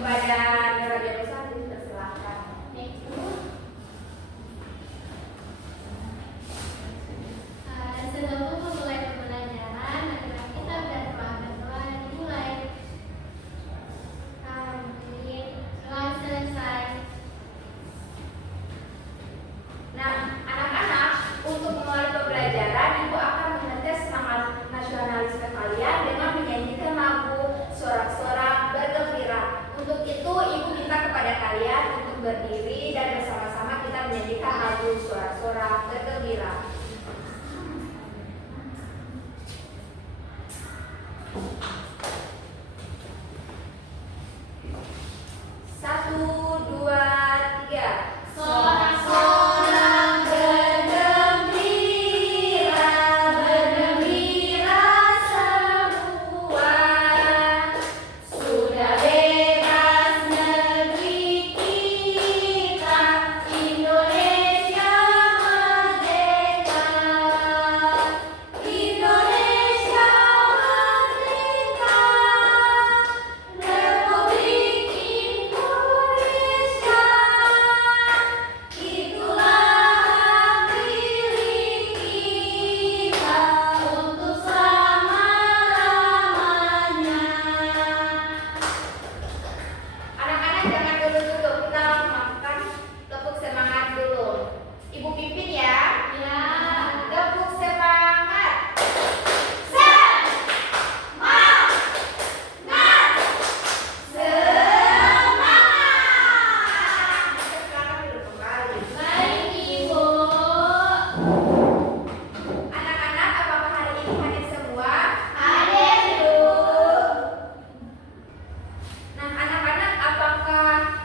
kepada Neraja Besar dipersilahkan. Sebelum memulai pembelajaran, marilah kita berdoa dan dimulai. Amin. Telah selesai. Nah, anak-anak, untuk memulai pembelajaran, Ibu akan mengetes semangat nasionalisme kalian dengan menyanyikan lagu Sorak-sorak Bergembira. Untuk itu, Ibu minta kepada kalian untuk berdiri dan bersama-sama kita menyanyikan lagu Sorak-sorak Bergembira. Satu, dua, tiga. Sorak-sorak bergembira, bergembira semua. Sudah bebas negeri kita, Indonesia merdeka. Indonesia merdeka, Republik Indonesia. Itulah hak milik kita untuk selama-lamanya. Anak-anak jangan dulu-dulu, kita melakukan tepuk semangat dulu. Ibu pimpin ya. Ya. Tepuk semangat. Semangat. Semangat. Sekarang duduk kembali. Baik, Ibu. Anak-anak, apakah hari ini hadir semua? Hadir, Bu. Nah, anak-anak, apakah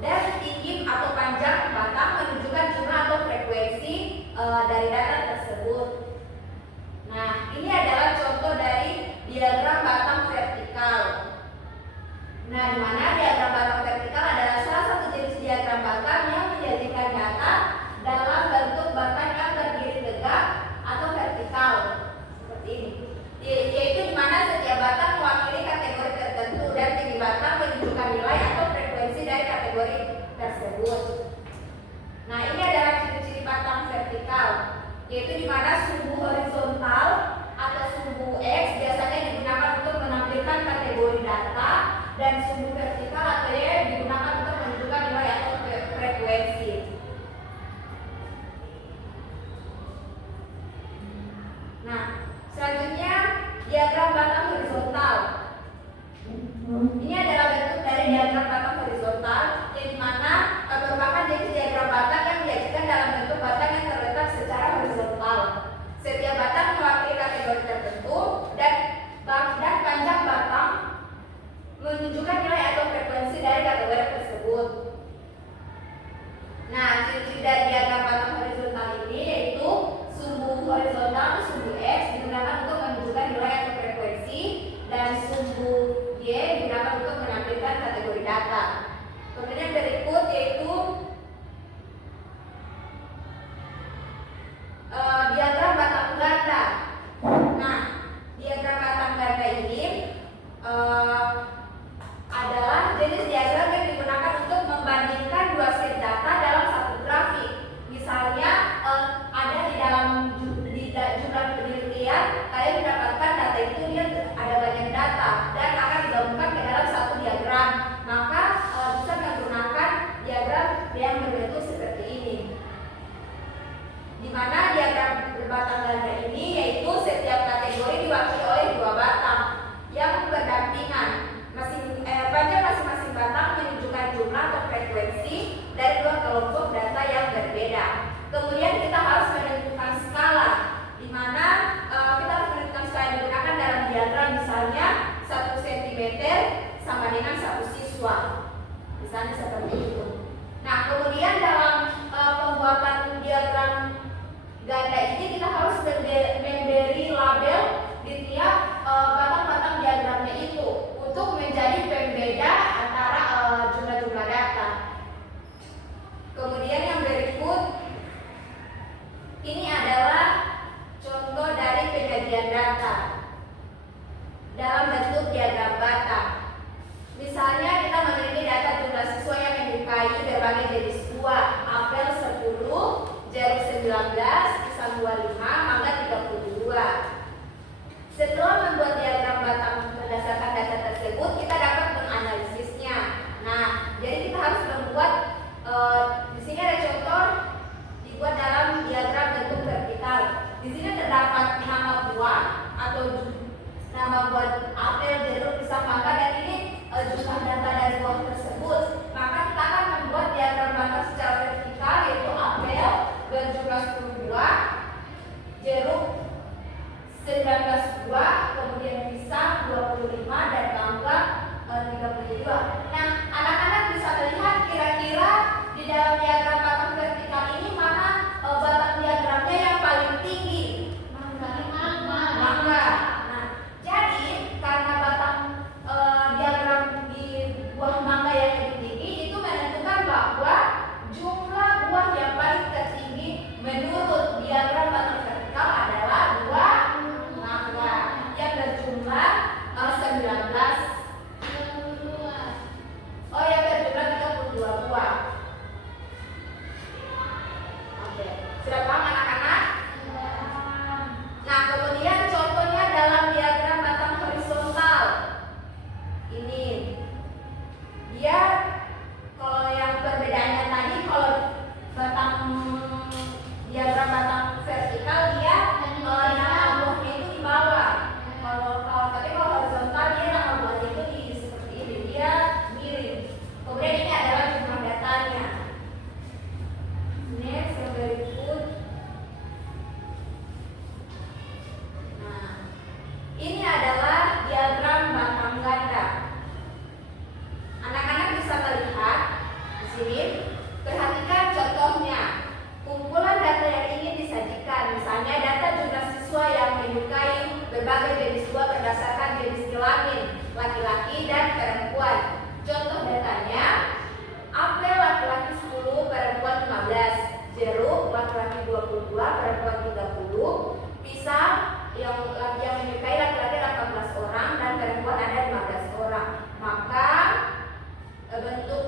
dan tinggi atau panjang batang menunjukkan jumlah atau frekuensi dari data tersebut. Nah, ini adalah contoh dari diagram batang vertikal. Nah, di mana diagram batang vertikal adalah salah satu jenis diagram batang yang menyajikan data dalam bentuk batang yang berdiri tegak atau vertikal seperti ini. Yaitu di mana setiap batang mewakili kategori tertentu dan tinggi batang menunjukkan nilai atau frekuensi dari kategori tersebut. Nah, ini adalah ciri-ciri batang vertikal, yaitu di mana sumbu horizontal atau sumbu X biasanya digunakan untuk menampilkan kategori data dan sumbu vertikal atau Y digunakan untuk menunjukkan nilai atau frekuensi. Nah, selanjutnya diagram batang horizontal. Ini adalah bentuk dari diagram batang horizontal yang dimana merupakan jenis diagram batang yang diajikan dalam bentuk batang yang terletak secara horizontal. Setiap batang mewakili kategori tertentu dan panjang batang menunjukkan nilai atau frekuensi dari kategori tersebut. Nah, ciri-ciri dari diagram batang horizontal ini yaitu sumbu horizontal atau sumbu X digunakan untuk menunjukkan nilai atau frekuensi dan sumbu Y digunakan untuk menampilkan kategori data. Kemudian berikut yaitu diagram batang ganda. Nah, diagram batang ganda ini adalah jenis diagram yang digunakan untuk membandingkan dua set data dalam satu grafik. Misalnya ada di dalam jumlah penelitian, kalian mendapatkan data itu dia ada banyak data dan akan digabungkan ke dalam satu diagram. Maka bisa menggunakan diagram yang berbentuk seperti ini. Di mana diagram batang ganda ini yaitu setiap kategori diwakili oleh dua batang yang berdampingan. Panjang masing-masing batang menunjukkan jumlah atau frekuensi dari dua kelompok data yang berbeda. Kemudian kita harus menentukan skala, di mana kita harus menentukan skala yang digunakan dalam diagram, misalnya 1 cm sama dengan 1 siswa, misalnya seperti itu. Nah, kemudian dalam pembuatan diagram ganda ini kita harus memberi label di tiap batang-batang diagramnya itu untuk menjadi pembeda antara jumlah-jumlah data. Kemudian yang berikut ini adalah contoh dari penyajian data dalam bentuk diagram batang. Misalnya kita memiliki data jumlah siswa yang menyukai berbagai jenis buah, apel 10, jeruk 19, pisang 25, mangga 32.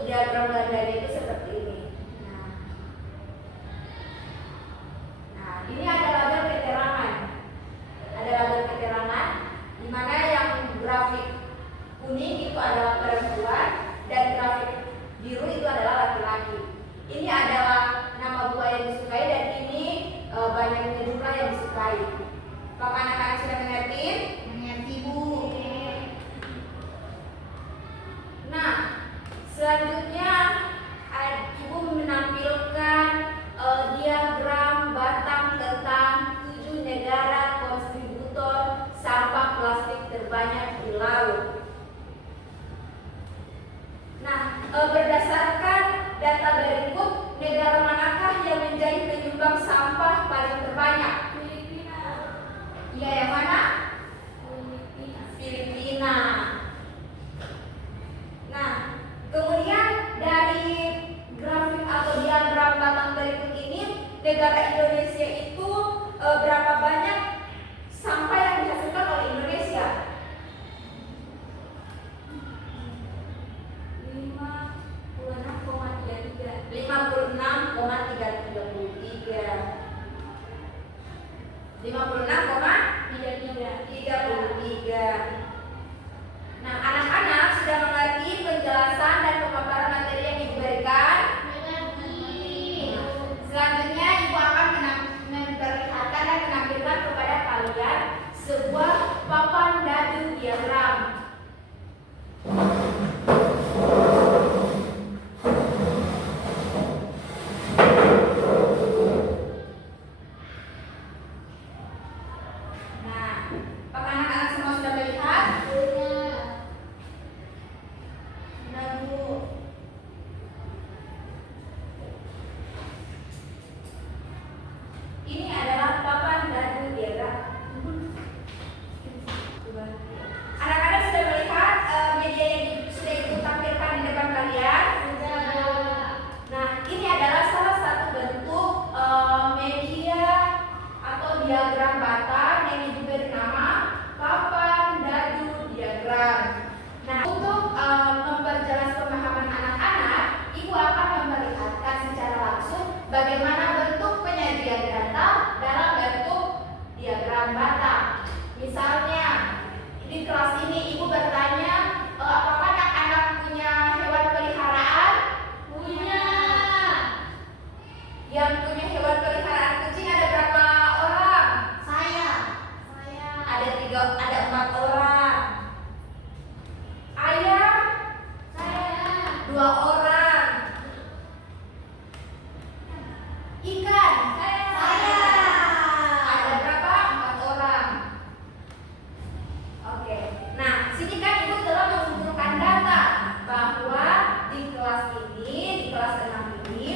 diagram gandanya itu seperti ini. Nah, ini ada label keterangan. Ada label keterangan di mana yang grafik kuning itu adalah perempuan dan grafik biru itu adalah laki-laki. Ini adalah nama buah yang disukai dan ini banyaknya jumlah yang disukai. Apakah anak-anak sudah mengerti? Mengerti, Bu. Nah, selanjutnya Ibu menampilkan diagram batang tentang 7 negara kontributor sampah plastik terbanyak di laut. Nah, berdasarkan data berikut, negara manakah yang menjadi penyumbang sampah paling terbanyak? Filipina. Iya, yang mana? Filipina. Filipina. Nah, kemudian dari grafik atau diagram batang berikut ini, negara Indonesia itu berapa banyak sampah yang dihasilkan oleh Indonesia? 56,33. Nah, anak-anak sudah mengerti penjelasan dan pemaparan materi yang diberikan? Mengerti. Selanjutnya Ibu akan memperlihatkan dan menampilkan kepada kalian sebuah papan dadu diagram. Nah, apakah anak-anak semua sudah melihat? Nah, Bu. Ini adalah papan dadu diagram. Anak-anak sudah melihat media yang sudah Ibu tampilkan di depan kalian? Nah, ini adalah salah satu bentuk media atau diagram batang yang diberi nama papan dadu diagram. Nah, untuk memperjelas pemahaman anak-anak, Ibu akan memperlihatkan secara langsung bagaimana bentuk penyajian data dalam bentuk diagram batang. Misalnya, di kelas ini Ibu bertanya, apakah anak-anak punya hewan peliharaan? Punya. Yang punya hewan peliharaan kucing ada berapa orang? Saya. Ada 4 orang. Ayam Saya. 2 orang. Ikan Saya. ada berapa? 4 orang. Oke. Nah, sini kan Ibu telah mengumpulkan data bahwa di kelas ini, di kelas 6 ini,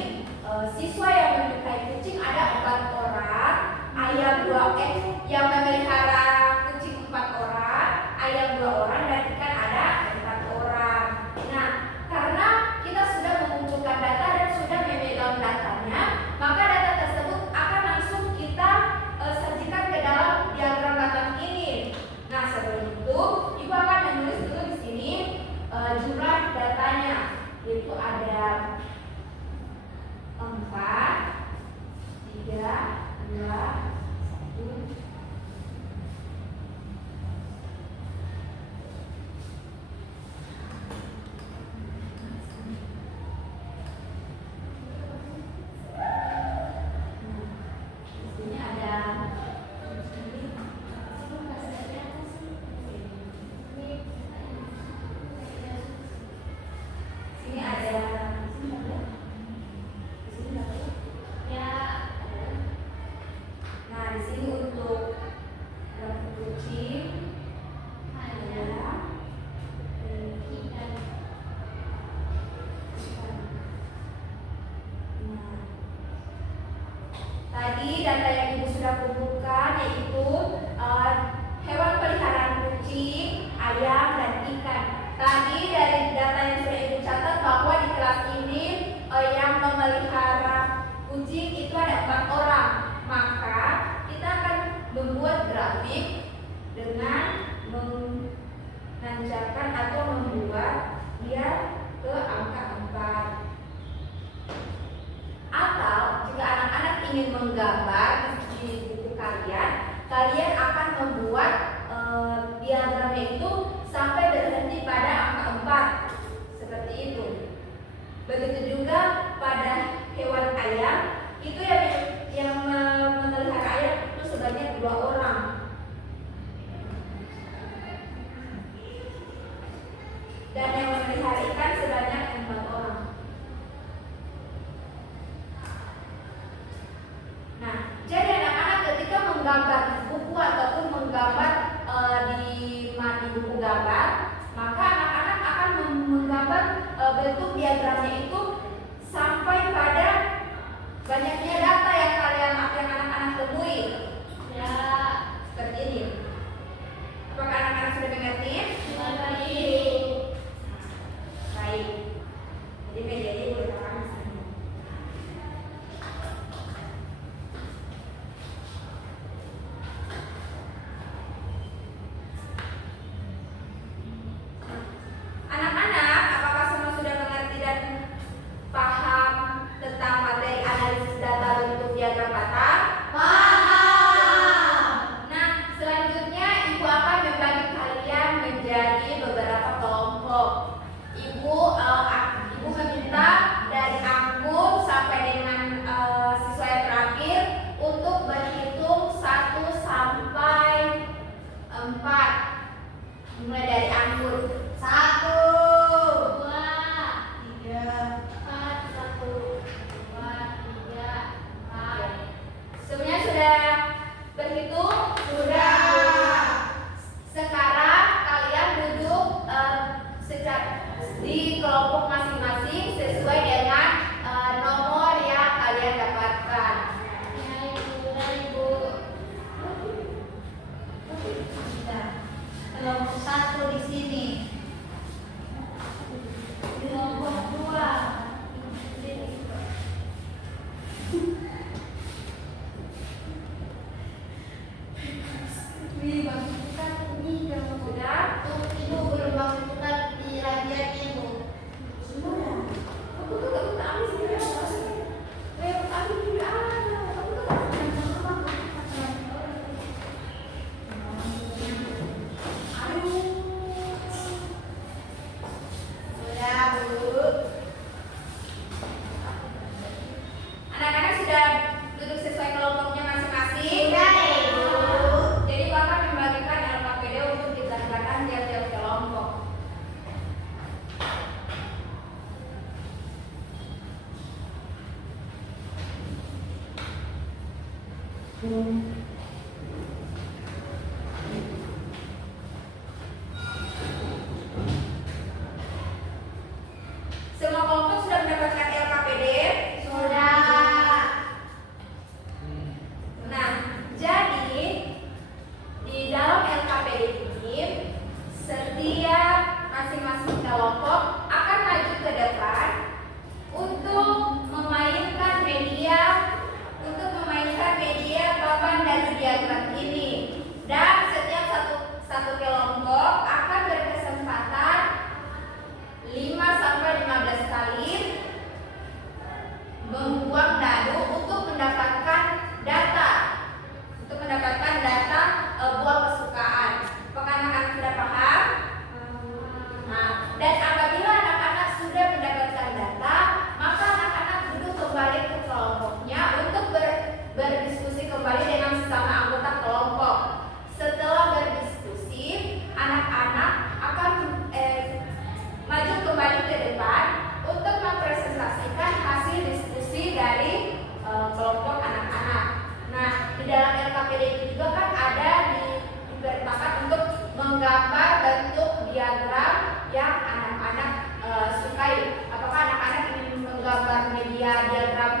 siswa yang menyukai kucing ada 4 orang, ayam 2 yang memelihara kucing 4 orang, ayam 2 orang dan ikan ada 4 orang. Nah, karena kita sudah mengumpulkan data dan sudah memegang datanya, maka data tersebut akan langsung kita sajikan ke dalam diagram batang ini. Nah, sebelum itu Ibu akan menulis dulu di sini jumlah datanya, yaitu ada 4, 3, 2, 1. Di sini ada sini ada Ya. nah, di sini untuk kucing Ada. ada Ikan. Nah, tadi data yang Ibu sudah kumpulkan yaitu hewan peliharaan kucing, ayam, dan ikan. Tadi dari data yang sudah Ibu catat bahwa di kelas ini yang memelihara kucing itu ada 4 orang. Maka kita akan membuat grafik dengan menanjakan atau membuat dia ke angka 4. ingin menggambar di buku kalian, kalian akan membuat diagramnya itu sampai berhenti pada angka 4 seperti itu. Begitu juga pada hewan ayam, itu yang memelihara ayam itu sebanyak 2 orang. Dan yang memelihara ikan sebanyak 4 orang. Nah, jadi anak-anak ketika menggambar buku ataupun menggambar di buku gambar, maka anak-anak akan menggambar bentuk diagramnya itu sampai pada banyaknya data yang anak-anak temui. Ya. Seperti ini. Apakah anak-anak sudah mengerti? Baik. Baik. Jadi medianya boleh taruh di sini. Anak-anak, apakah semua sudah mengerti dan paham tentang materi analisis data bentuk diagram patah? Paham. Nah, selanjutnya Ibu akan membagi kalian menjadi beberapa kelompok. Ibu meminta dari anggun sampai dengan siswa yang terakhir untuk berhitung 1 sampai 4. Mulai dari anggun. 1, 2, 3. 4, 1, 2, 3, 4. Semuanya sudah berhitung? Sudah. Sekarang kalian duduk di kelompok masing-masing sesuai dengan nomor yang kalian dapatkan. Ya, Ibu. Dan Ibu. Kelompok 1 di sini. Kelompok 2. Sudah? Ibu belum masukkan di radian Ibu. Sudah. Aku tuh gak minta ambil sendiri. Ambil juga ada. Aku tuh gak aduh. Sudah, Bu. Anak-anak sudah duduk sesuai kelompoknya masing-masing? Sudah, Ibu. Jadi Bapak membagikan LKPD untuk ditambahkan tiap-tiap kelompok. Semua kelompok sudah mendapatkan LKPD? Sudah. Nah, jadi di dalam LKPD ini setiap masing-masing kelompok akan maju ke depan untuk memainkan media papan dadu diagram ini. Dan setiap satu kelompok akan berkesempatan 5 sampai 15 kali membuang dadu untuk mendapatkan data buah kesukaan. Apakah anak-anak sudah paham? Nah, dan apabila anak-anak sudah mendapatkan data, maka anak-anak duduk kembali ke kelompoknya untuk berdiskusi kembali dengan sesama anggota kelompok. Setelah berdiskusi, anak-anak akan maju kembali ke depan untuk mempresentasikan hasil diskusi dari kelompok anak-anak. Nah, di dalam LKPD itu juga kan ada diberitakan untuk menggambar bentuk diagram yang anak-anak sukai. Apakah anak-anak ingin menggambar media diagram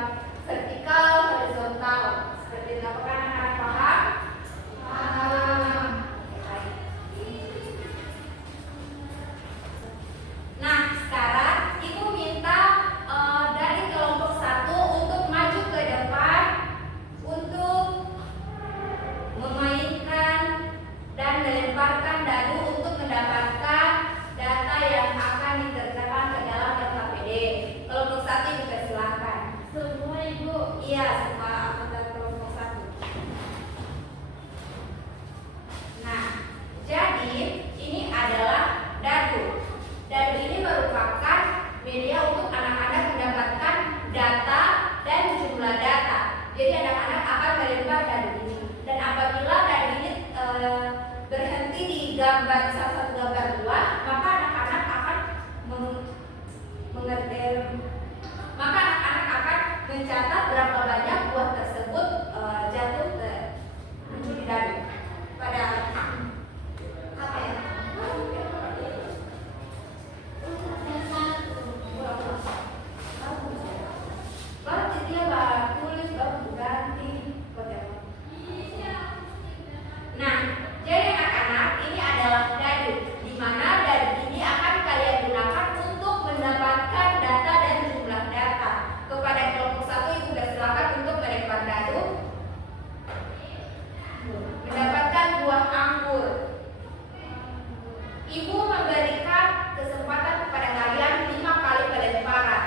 vertikal, horizontal? Seperti itu. Apakah anak-anak paham? Paham. Nah, sekarang Ibu minta dari kelompok 1 untuk maju ke depan untuk memainkan dan melemparkan dadu untuk mendapatkan data yang akan diterjemahkan ke dalam LKPD. Kelompok 1 Ibu persilahkan. Semua Ibu. Iya, semua mencatat berapa banyak buah tersebut jatuh muncul di dadu pada apa ya? Berarti dia tulis baru ganti bagaimana? Nah, jadi anak-anak ini adalah dadu, di mana dadu ini akan kalian gunakan untuk mendapatkan data dan jumlah data. Kepada kelompok 1 Ibu silakan untuk melempar dadu, mendapatkan buah anggur. Ibu memberikan kesempatan kepada kalian 5 kali pelemparan.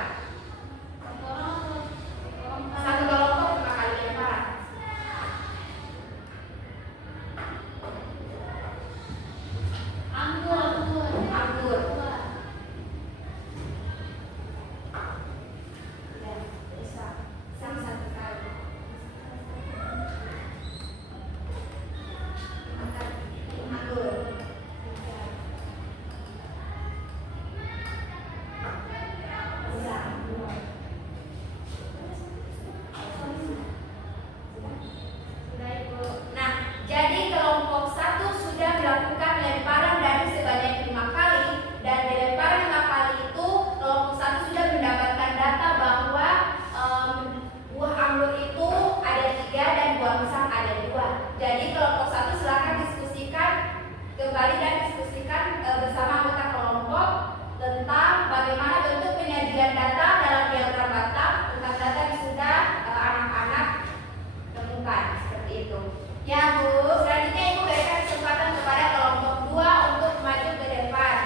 Satu kelompok 5 kali pelemparan. Anggur. Ya, bisa. Sama satu kali. Anggur. Nah, jadi kelompok 1 sudah melakukan lemparan dadu sebanyak 5 kali, dan di lemparan 5 kali itu kelompok 1 sudah mendapatkan data bahwa buah anggur itu ada 3 dan buah pisang ada 2. Jadi kelompok 1 silakan diskusikan kembali dan diskusikan bersama anggota kelompok tentang bagaimana bentuk penyajian data dalam diagram Batak tentang data yang sudah anak-anak temukan seperti itu. Ya Bu, selanjutnya Ibu berikan kesempatan kepada kelompok 2 untuk maju ke depan.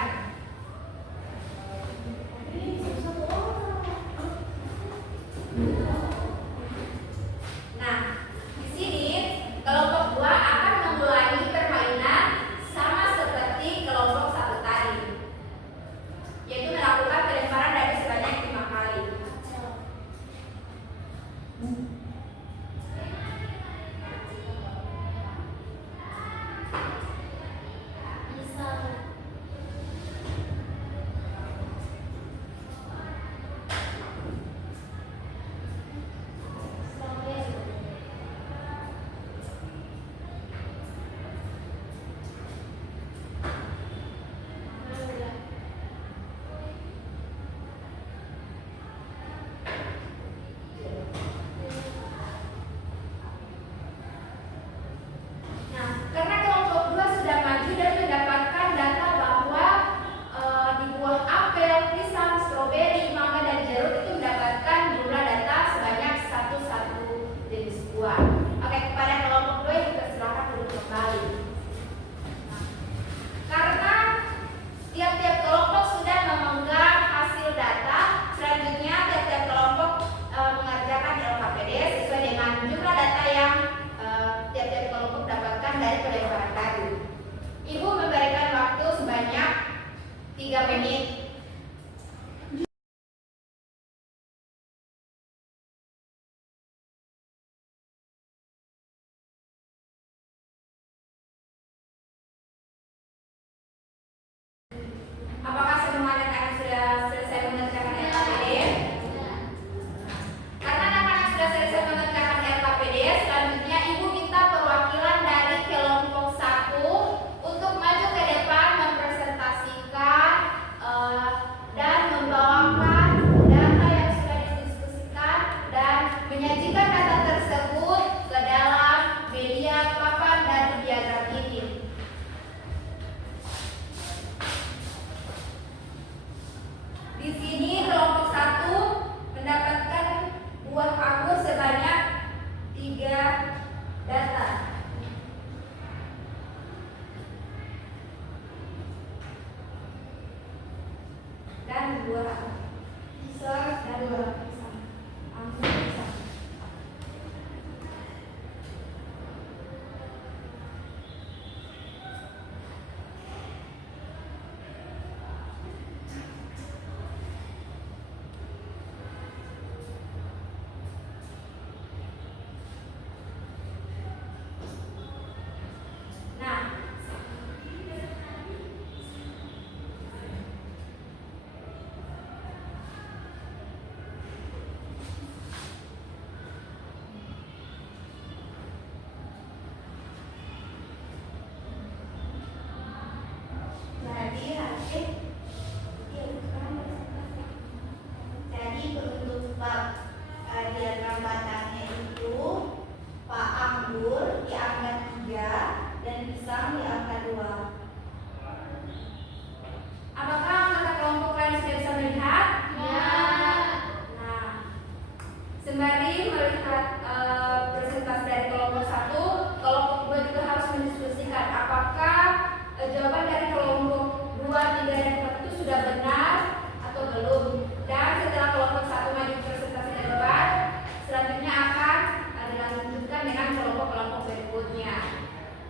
Nah, di sini kelompok 2 akan mengulangi permainan sama seperti kelompok 1 tadi, yaitu melakukan pelemparan dadu sebanyak 5 kali. jabatannya itu Pak Anggur di angka 3 dan Pisang di angka 2. Apakah anggota kelompok lain sudah bisa melihat? Ya. Nah, sembari melihat presentasi dari kelompok 1, kelompok 2 juga harus mendiskusikan apakah jawaban dari kelompok 2, 3, dan 4 itu sudah benar atau belum. Dan setelah kelompok 1 maju presentasi ke depan, selanjutnya akan dilanjutkan dengan kelompok-kelompok berikutnya.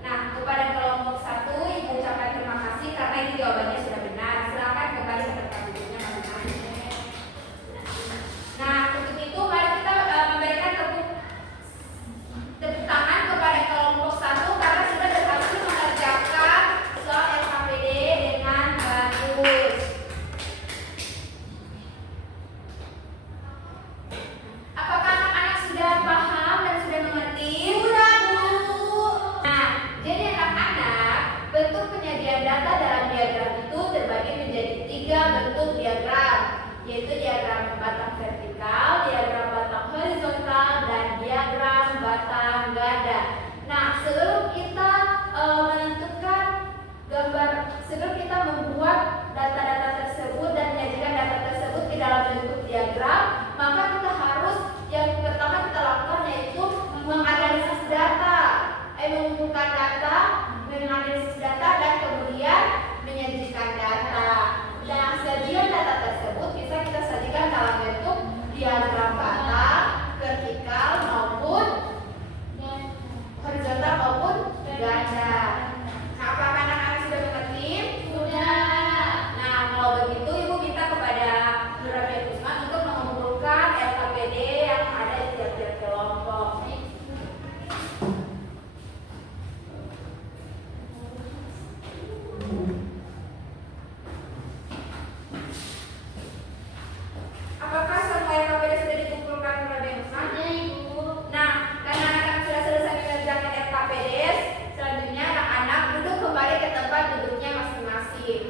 Nah, kepada kelompok 1, Ibu ucapkan terima kasih karena ini jawabannya sudah benar. Silakan kembali ke tempat duduknya masing-masing. Nah, untuk itu mari kita memberikan tepuk tangan kepada kelompok 1 karena sudah berhasil mengerjakan soal LKPD dengan bagus. Apakah anak-anak sudah paham dan sudah mengerti? Sudah, Bu. Nah, jadi anak-anak, bentuk penyediaan data dalam diagram itu terbagi menjadi 3 bentuk diagram, yaitu diagram batang vertikal, diagram batang horizontal, dan diagram batang ganda. Nah, sebelum kita sebelum kita membuat data-data tersebut dan menyajikan data tersebut di dalam bentuk diagram, maka kita harus yang pertama kita lakukan yaitu menganalisis data, mengumpulkan data, menganalisis data, dan kemudian menyajikan data. Nah, sajian data tersebut bisa kita sajikan dalam bentuk diagram batang, vertikal maupun horizontal maupun ganda. Nah, apakah anak-anak sudah mengerti? Sudah. Nah, kalau begitu Ibu minta kepada Nurabiah Kusman untuk mengumpulkan LKPD yang ada di tiap-tiap kelompok. Apakah semua LKPD sudah dikumpulkan Nurabiah Kusman? Ada, Ibu. Nah, karena anak-anak sudah selesai mengerjakan LKPD, selanjutnya anak-anak duduk kembali ke tempat duduknya masing-masing.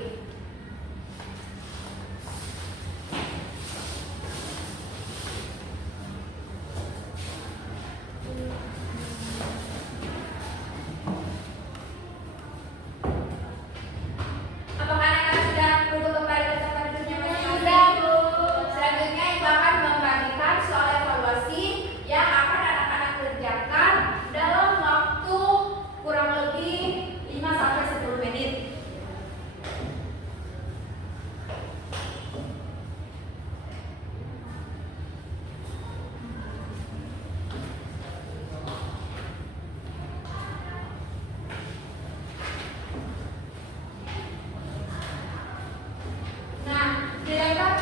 Apakah anak-anak sudah duduk kembali ke tempat duduknya masing-masing? Sudah, Bu. Selanjutnya Ibu akan membagikan soal evaluasi yang akan anak-anak kerjakan dalam waktu kurang lebih 5-10 menit. Nah, dilempar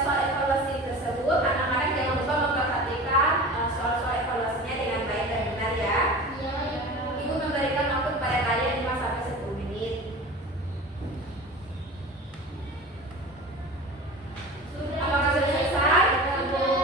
soal evaluasi tersebut, anak-anak jangan lupa memperhatikan soal-soal evaluasinya dengan baik dan benar ya. Iya, Ibu. Ibu memberikan waktu kepada kalian 5-10 menit. Apakah sudah selesai? Sudah.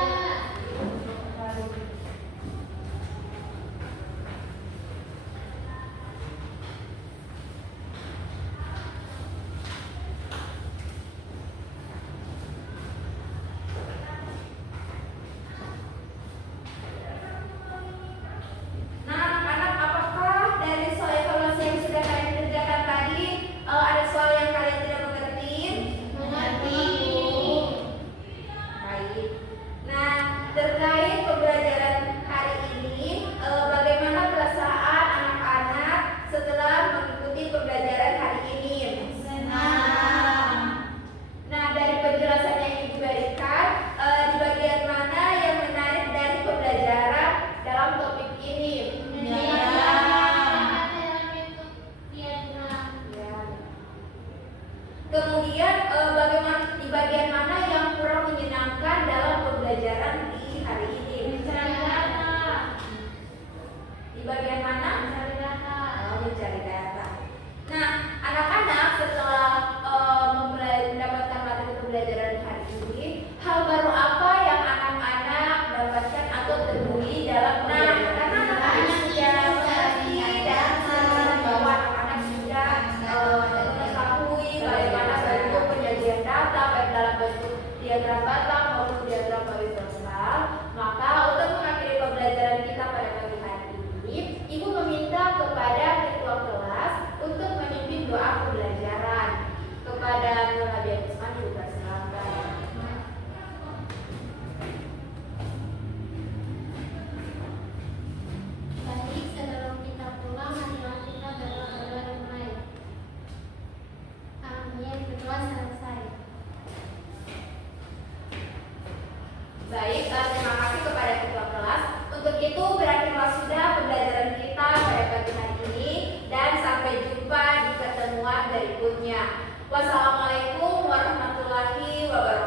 Wassalamualaikum warahmatullahi wabarakatuh.